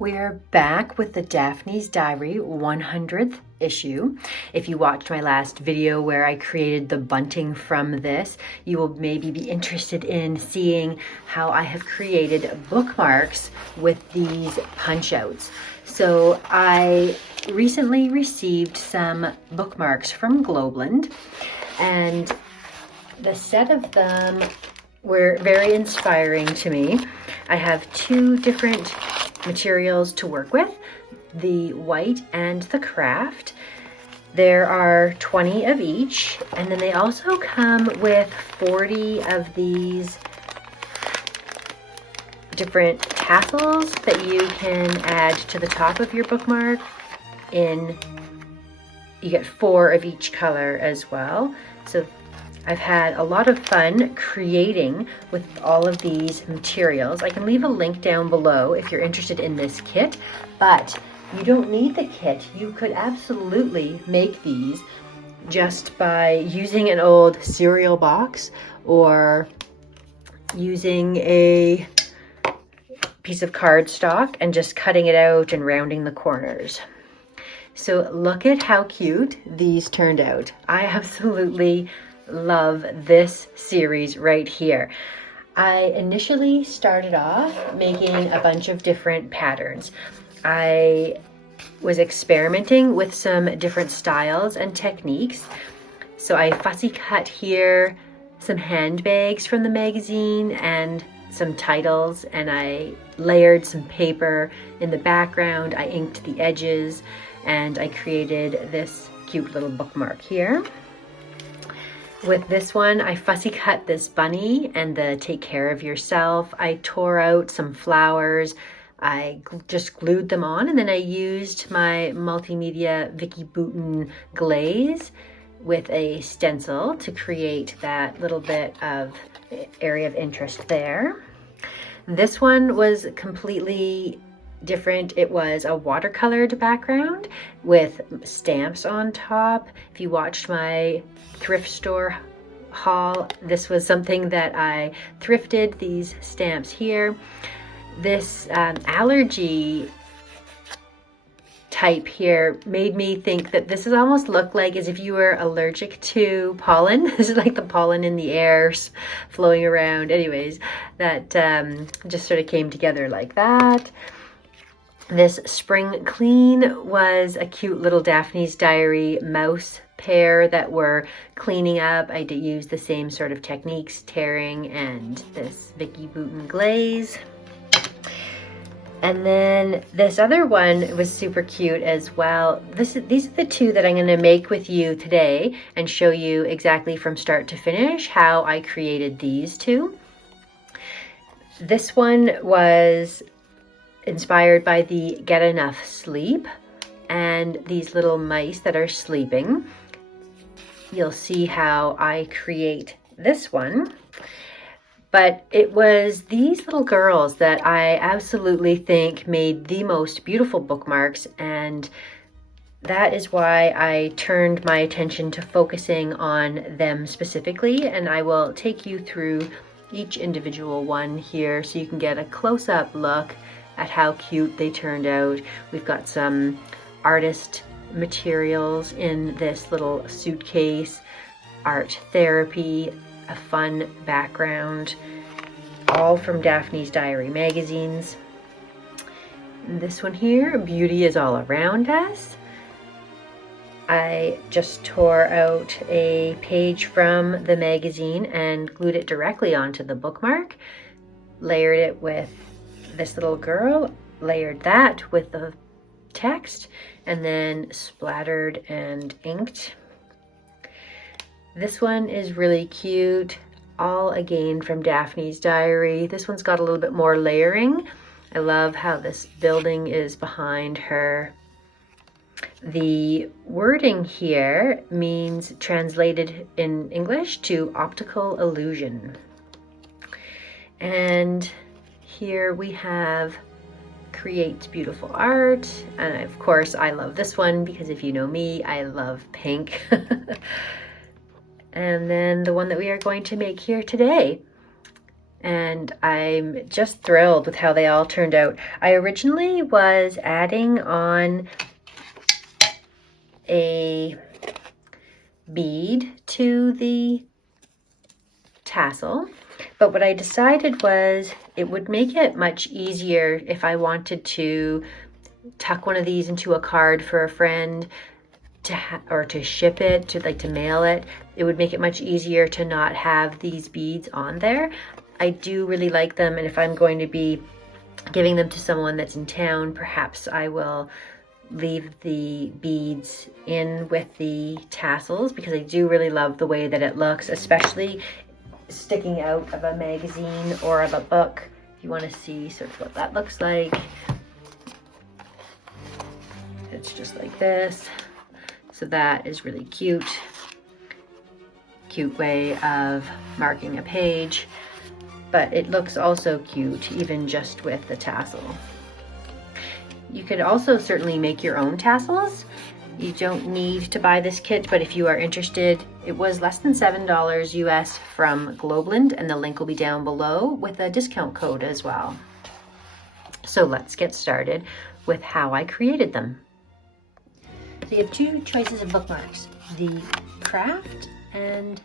We're back with the Daphne's Diary 100th issue. If you watched my last video where I created the bunting from this, you will maybe be interested in seeing how I have created bookmarks with these punch outs. So I recently received some bookmarks from Globeland, and the set of them were very inspiring to me. I have two different materials to work with, the white and the craft. There are 20 of each, and then they also come with 40 of these different tassels that you can add to the top of your bookmark. You get 4 of each color as well. So I've had a lot of fun creating with all of these materials. I can leave a link down below if you're interested in this kit, but you don't need the kit. You could absolutely make these just by using an old cereal box or using a piece of cardstock and just cutting it out and rounding the corners. So look at how cute these turned out. I absolutely love this series right here. I initially started off making a bunch of different patterns. I was experimenting with some different styles and techniques. So I fussy cut here some handbags from the magazine and some titles, and I layered some paper in the background. I inked the edges, and I created this cute little bookmark here. With this one, I fussy cut this bunny and the take care of yourself. I tore out some flowers. I just glued them on, and then I used my multimedia Vicky Bouton glaze with a stencil to create that little bit of area of interest there. This one was completely different. It was a watercolored background with stamps on top. If you watched my thrift store haul, this was something that I thrifted, these stamps here. This allergy type here made me think that this is almost look like as if you were allergic to pollen. This is like the pollen in the air flowing around. Anyways, that just sort of came together like that. This spring clean was a cute little Daphne's Diary mouse pair that were cleaning up. I did use the same sort of techniques, tearing and this Vicky Bouton glaze. And then this other one was super cute as well. These are the two that I'm going to make with you today and show you exactly from start to finish how I created these two. This one was inspired by the Get Enough Sleep and these little mice that are sleeping. You'll see how I create this one. But it was these little girls that I absolutely think made the most beautiful bookmarks, and that is why I turned my attention to focusing on them specifically, and I will take you through each individual one here so you can get a close-up look at how cute they turned out. We've got some artist materials in this little suitcase, art therapy, a fun background, all from Daphne's Diary magazines. And this one here, beauty is all around us. I just tore out a page from the magazine and glued it directly onto the bookmark, layered it with this little girl, layered that with the text, and then splattered and inked. This one is really cute, all again from Daphne's Diary. This one's got a little bit more layering. I love how this building is behind her. The wording here means, translated in English, to optical illusion. And here we have creates beautiful art, and of course I love this one because if you know me, I love pink. And then the one that we are going to make here today and I'm just thrilled with how they all turned out. I originally was adding on a bead to the tassel, but what I decided was it would make it much easier if I wanted to tuck one of these into a card for a friend, or to ship it, to mail it. It would make it much easier to not have these beads on there. I do really like them, and if I'm going to be giving them to someone that's in town, perhaps I will leave the beads in with the tassels, because I do really love the way that it looks, especially sticking out of a magazine or of a book. If you want to see sort of what that looks like, it's just like this. So that is really cute. Cute way of marking a page, but it looks also cute even just with the tassel. You could also certainly make your own tassels. You don't need to buy this kit, but if you are interested, it was less than $7 US from Globeleland, and the link will be down below with a discount code as well. So let's get started with how I created them. So you have two choices of bookmarks, the craft and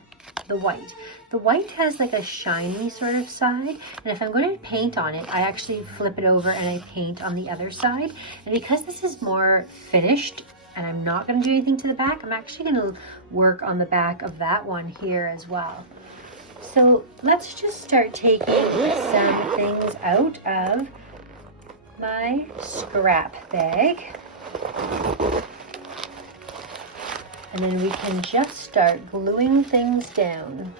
the white. The white has like a shiny sort of side, and if I'm going to paint on it, I actually flip it over and I paint on the other side. And because this is more finished and I'm not going to do anything to the back, I'm actually going to work on the back of that one here as well. So let's just start taking some things out of my scrap bag. And then we can just start gluing things down.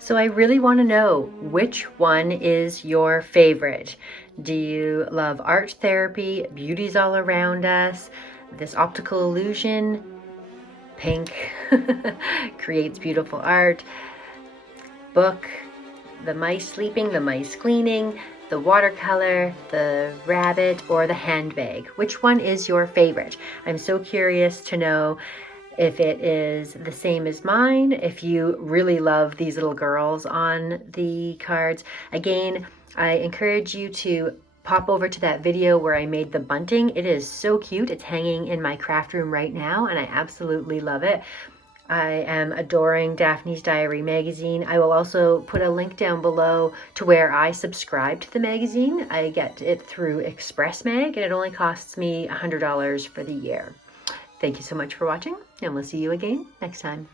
So I really want to know, which one is your favorite? Do you love art therapy, beauty's all around us, this optical illusion, pink creates beautiful art, book, the mice sleeping, the mice cleaning, the watercolor, the rabbit, or the handbag? Which one is your favorite? I'm so curious to know if it is the same as mine, if you really love these little girls on the cards. Again, I encourage you to pop over to that video where I made the bunting. It is so cute. It's hanging in my craft room right now, and I absolutely love it. I am adoring Daphne's Diary magazine. I will also put a link down below to where I subscribe to the magazine. I get it through Express Mag, and it only costs me $100 for the year. Thank you so much for watching, and we'll see you again next time.